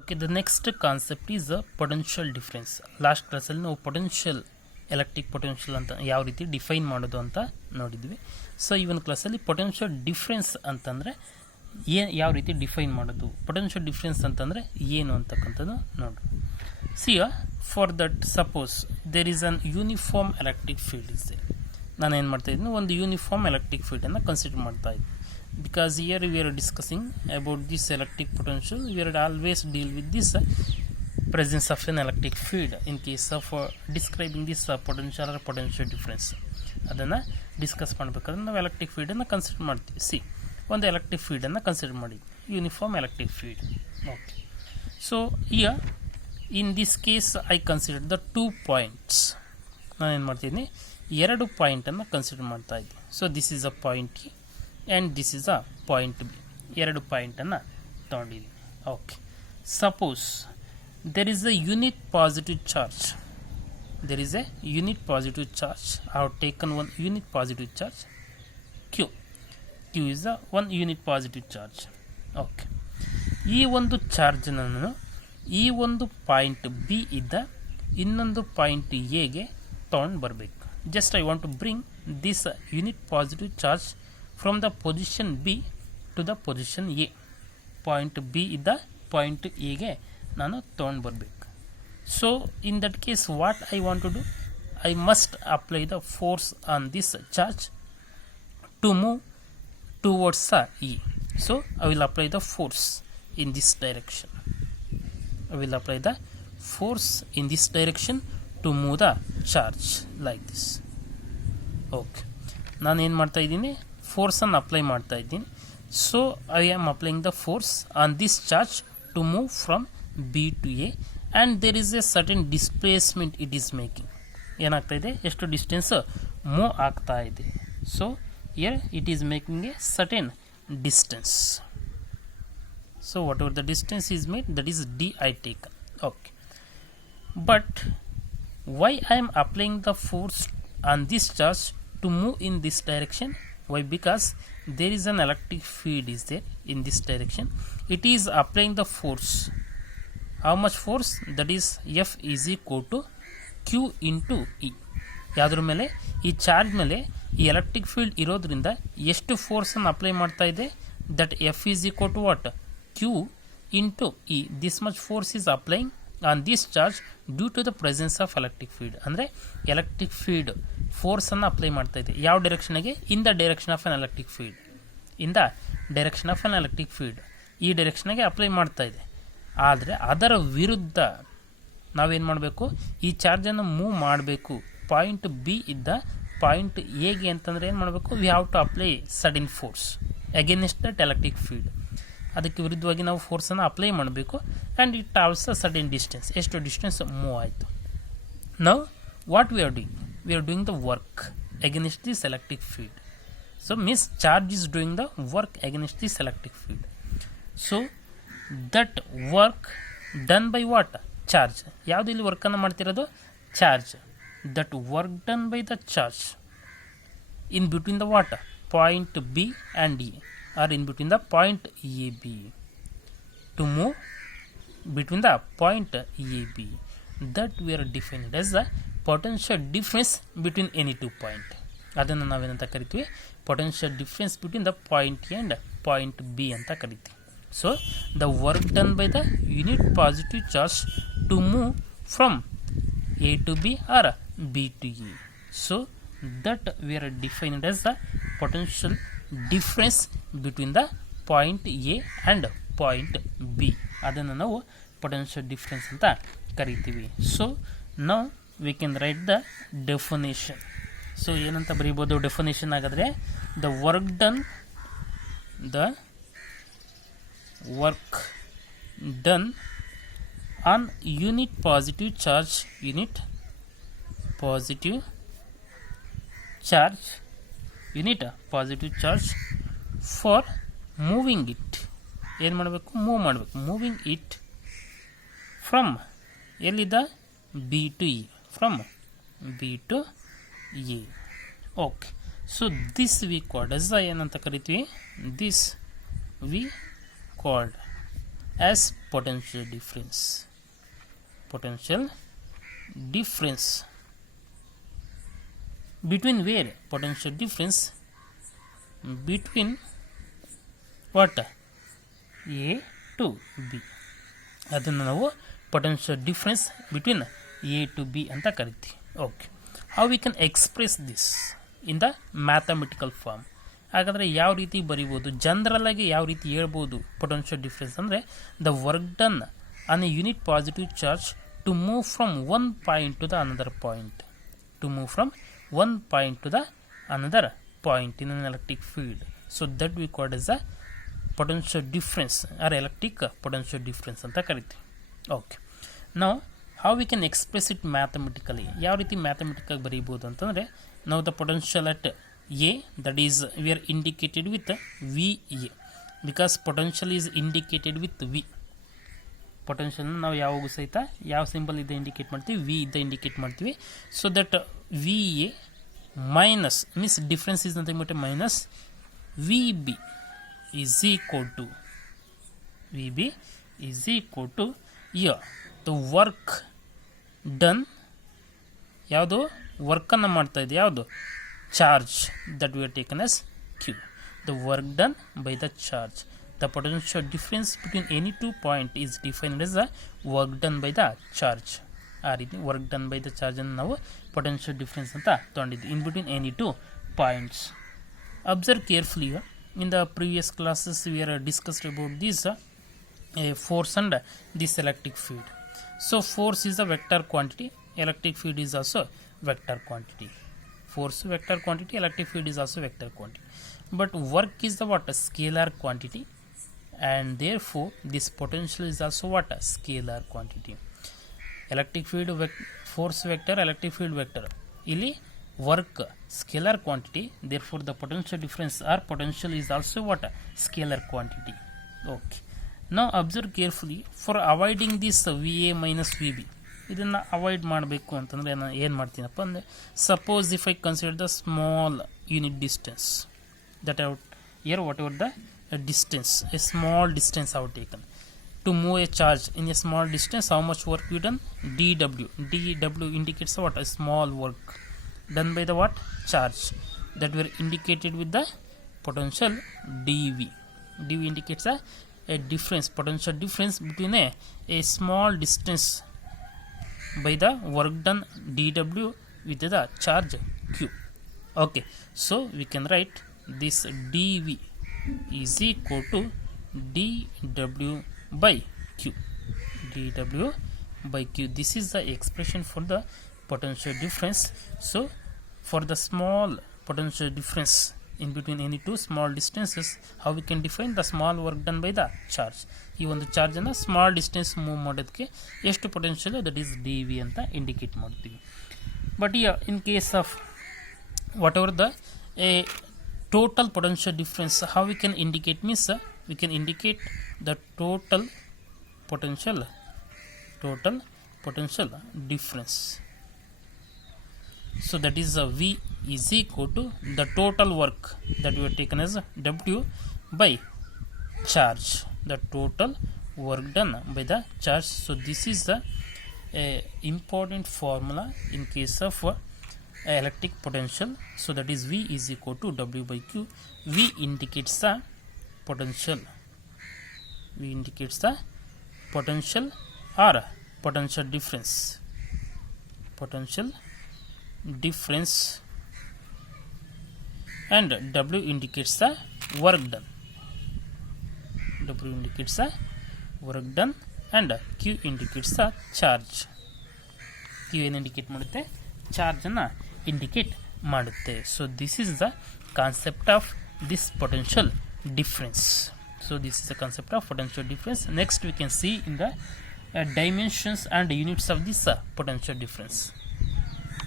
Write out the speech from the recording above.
Okay, the next concept is a potential difference. Last ಕ್ಲಾಸಲ್ಲಿ ನಾವು potential electric potential ಅಂತ ಯಾವ ರೀತಿ ಡಿಫೈನ್ ಮಾಡೋದು ಅಂತ ನೋಡಿದ್ವಿ. ಸೊ ಈ ಒಂದು ಕ್ಲಾಸಲ್ಲಿ ಪೊಟೆನ್ಷಿಯಲ್ ಡಿಫ್ರೆನ್ಸ್ ಅಂತಂದರೆ ಯಾವ ರೀತಿ ಡಿಫೈನ್ ಮಾಡೋದು, ಪೊಟೆನ್ಷಿಯಲ್ ಡಿಫ್ರೆನ್ಸ್ ಅಂತಂದರೆ ಏನು ಅಂತಕ್ಕಂಥದ್ದು ನೋಡ್ರಿ. For that suppose there is an uniform electric field is there. ನಾನು ಏನು ಮಾಡ್ತಾ ಇದ್ದೀನಿ, ಒಂದು ಯೂನಿಫಾರ್ಮ್ ಎಲೆಕ್ಟ್ರಿಕ್ ಫೀಲ್ಡನ್ನು ಕನ್ಸಿಡರ್ ಮಾಡ್ತಾ ಇದ್ದೀನಿ. Because here we are discussing about this electric potential, we are always deal with this presence of an electric field in case of describing this potential or potential difference. ಅದನ್ನು ಡಿಸ್ಕಸ್ ಮಾಡಬೇಕಾದ್ರೆ ನಾವು ಎಲೆಕ್ಟ್ರಿಕ್ ಫೀಲ್ಡನ್ನು ಕನ್ಸಿಡರ್ ಮಾಡ್ತೀವಿ. ಒಂದು ಎಲೆಕ್ಟ್ರಿಕ್ ಫೀಲ್ಡನ್ನು ಕನ್ಸಿಡರ್ ಮಾಡಿ, uniform electric field. Okay, so here in this case I consider the 2 ಪಾಯಿಂಟ್ಸ್. ನಾನೇನು ಮಾಡ್ತಿದ್ದೀನಿ, 2 ಪಾಯಿಂಟನ್ನು ಕನ್ಸಿಡರ್ ಮಾಡ್ತಾ ಇದ್ದೀನಿ. So this is a point A and this is a point B. ಎರಡು ಪಾಯಿಂಟನ್ನು ತಗೊಂಡಿದ್ದೀನಿ. Okay, suppose there is a unit positive charge. There is a unit positive charge. I have taken one unit positive charge Q. Q is a one unit positive charge. Okay, ಈ ಒಂದು ಚಾರ್ಜನ್ನು ಈ ಒಂದು point B ಇದ್ದ ಇನ್ನೊಂದು ಪಾಯಿಂಟ್ ಎಗೆ ತಗೊಂಡು ಬರಬೇಕು. Just I want to bring this unit positive charge from the position B to the position A. Point B ಇದ್ದ ಪಾಯಿಂಟ್ ಎಗೆ ನಾನು ತೊಗೊಂಡು ಬರಬೇಕು. So in that case what I want to do, I must apply the force on this charge to move towards the E. So I will apply the force in this direction. I will apply the force in this direction to move the charge like this. Okay, ನಾನು ಏನು ಮಾಡ್ತಾ ಇದ್ದೀನಿ, ಫೋರ್ಸನ್ನು apply ಮಾಡ್ತಾ ಇದ್ದೀನಿ. So I am applying the force on this charge to move from B to A and there is a certain displacement it is making. ಏನಾಗ್ತಾ ಇದೆ, ಎಷ್ಟು ಡಿಸ್ಟೆನ್ಸ್ ಮೂವ್ ಆಗ್ತಾ ಇದೆ. So here it is making a certain distance. So whatever the distance is made, that is D I taken. Okay, but why I am applying the force on this charge to move in this direction? Why? Because there is an electric field is there in this direction. It is applying the force. How much force? That is F is equal to Q into E. ಯಾವುದ್ರ ಮೇಲೆ, ಈ ಚಾರ್ಜ್ ಮೇಲೆ ಈ electric field ಇರೋದ್ರಿಂದ ಎಷ್ಟು ಫೋರ್ಸನ್ನು apply ಮಾಡ್ತಾ ಇದೆ, that F is equal to what, Q into E. This much force is applying on this charge due to the presence of electric field. ಅಂದರೆ ಎಲೆಕ್ಟ್ರಿಕ್ ಫೀಲ್ಡ್ ಫೋರ್ಸನ್ನು ಅಪ್ಲೈ ಮಾಡ್ತಾ ಇದೆ ಯಾವ ಡೈರೆಕ್ಷನ್ಗೆ, in the direction of an electric field. In the direction of an electric field, ಈ ಡೈರೆಕ್ಷನ್ಗೆ ಅಪ್ಲೈ ಮಾಡ್ತಾ ಇದೆ. ಆದರೆ ಅದರ ವಿರುದ್ಧ ನಾವೇನು ಮಾಡಬೇಕು, ಈ ಚಾರ್ಜನ್ನು ಮೂವ್ ಮಾಡಬೇಕು ಪಾಯಿಂಟ್ ಬಿ ಇದ್ದ ಪಾಯಿಂಟ್ ಎಗೆ ಅಂತಂದರೆ ಏನು ಮಾಡಬೇಕು, we have to apply sudden force against that electric field. ಅದಕ್ಕೆ ವಿರುದ್ಧವಾಗಿ ನಾವು ಫೋರ್ಸನ್ನು ಅಪ್ಲೈ ಮಾಡಬೇಕು and it travels a sudden distance. ಎಷ್ಟು ಡಿಸ್ಟೆನ್ಸ್ ಮೂವ್ ಆಯಿತು. Now what we are doing, we are doing the work against this electric field. So means charge is doing the work against this electric field. So that work done by what, charge. ಯಾವುದು ಇಲ್ಲಿ ವರ್ಕನ್ನು ಮಾಡ್ತಿರೋದು, charge. that work done by the charge in between the what, point B and E, or in between the point AB, to move between the point AB, that we are defined as the potential difference between any 2 point. ಅದನ್ನು ನಾವೇನಂತ ಕರಿತೀವಿ, potential difference between the point A and point B ಅಂತ ಕರಿತೀವಿ. So the work done by the unit positive charge to move from A to B or B to E. So that we are defined as the potential difference between the point A and point B. ಅದನ್ನು ನಾವು potential difference ಅಂತ ಕರಿತೀವಿ. So now we can write the definition. So ಏನಂತ ಬರೀಬೋದು ಡೆಫಿನೇಷನ್ ಆಗಿದ್ರೆ, the work done on unit positive charge for moving it. ಏನು ಮಾಡಬೇಕು, move ಮಾಡಬೇಕು, ಮೂವಿಂಗ್ ಇಟ್ ಫ್ರಮ್ ಎಲ್ಲಿದ್ದ, B to E, from B to A. Okay, so this we called as ಏನಂತ ಕರಿತೀವಿ, this we called as potential difference. Potential difference between where? Potential difference between what? A to B. ಅದನ್ನು ನಾವು potential difference between A to B ಅಂತ ಕರಿತೀವಿ. Okay, how we can express this in the mathematical form. ಹಾಗಾದರೆ ಯಾವ ರೀತಿ ಬರೀಬೋದು, general ಆಗಿ ಯಾವ ರೀತಿ ಹೇಳ್ಬೋದು ಪೊಟೆನ್ಷಿಯಲ್ ಡಿಫ್ರೆನ್ಸ್ ಅಂದರೆ the work done on a unit positive charge to move from one point to the another point. To move from one point to the another point in an electric field. So that we called as a potential difference or electric potential difference ಅಂತ ಕರಿತೀವಿ. ಓಕೆ, ನಾವು how we can express it mathematically, ಯಾವ ರೀತಿ ಮ್ಯಾಥಮೆಟಿಕಾಗಿ ಬರೀಬೋದು ಅಂತಂದರೆ ನಾವು the potential at A that is V are indicated with V A because potential is indicated with V. ಪೊಟೆನ್ಷಿಯಲ್ನ ನಾವು ಯಾವಾಗೂ ಸಹಿತ ಯಾವ ಸಿಂಬಲ್ ಇದ್ದ ಇಂಡಿಕೇಟ್ ಮಾಡ್ತೀವಿ, ವಿ ಇದ್ದ ಇಂಡಿಕೇಟ್ ಮಾಡ್ತೀವಿ. So that V A minus means difference is ಅಂತ ಹೇಳ್ಬಿಟ್ಟು minus V B is equal to VB is equal to here the work done. ಯಾವುದು ವರ್ಕನ್ನು ಮಾಡ್ತಾ ಇದೆ, ಯಾವುದು charge that we are taken as Q. The work done by the charge. The potential difference between any two point is defined as the work done by the charge. ಆ ರೀತಿ work done by the charge ಅನ್ನು ನಾವು potential difference ಅಂತ ತೊಗೊಂಡಿದ್ವಿ in between any two points. Observe carefully. In the previous classes we are discussed about this force and this electric field. So force is a vector quantity, electric field is also vector quantity. Force vector quantity, electric field is also vector quantity. But work is the what? A scalar quantity, and therefore this potential is also what? A scalar quantity. Electric field force vector, electric field vector. ಇಲ್ಲಿ work scalar quantity, therefore the potential difference or potential is also what? Scalar quantity. Okay, now observe carefully. For avoiding this VA minus VB, ಇದನ್ನು ಅವಾಯ್ಡ್ ಮಾಡಬೇಕು ಅಂತಂದರೆ ನಾನು ಏನು ಮಾಡ್ತೀನಪ್ಪ ಅಂದರೆ, suppose if I consider the small unit distance that out here whatever the distance, a small distance I have taken to move a charge in a small distance, how much work we done? dW. dW indicates what? A small work done by the what? Charge that were indicated with the potential dV. dV indicates a difference, potential difference between a small distance by the work done dW with the charge Q. Okay, so we can write this dV is equal to dW by Q. dW by Q. This is the expression for the potential difference. So for the small potential difference in between any two small distances, how we can define the small work done by the charge. ಈ ಒಂದು ಚಾರ್ಜನ್ನು small distance move ಮಾಡೋದಕ್ಕೆ ಎಷ್ಟು potential that is D V ಅಂತ indicate ಮಾಡ್ತೀವಿ. But in case of whatever the A total potential difference, how we can indicate means we can indicate the total potential difference. So that is V is equal to the total work that we have taken as W by charge, the total work done by the charge. So this is the important formula in case of electric potential. So that is V is equal to W by Q. V indicates the potential. V indicates the potential or potential difference. Potential difference, and W indicates the work done. W indicates the work done, and Q indicates the charge. Q ಏನು ಇಂಡಿಕೇಟ್ ಮಾಡುತ್ತೆ? ಚಾರ್ಜನ್ನು ಇಂಡಿಕೇಟ್ ಮಾಡುತ್ತೆ. So this is the concept of this potential difference. So this is the concept of potential difference. Next we can see in the dimensions and units of this potential difference.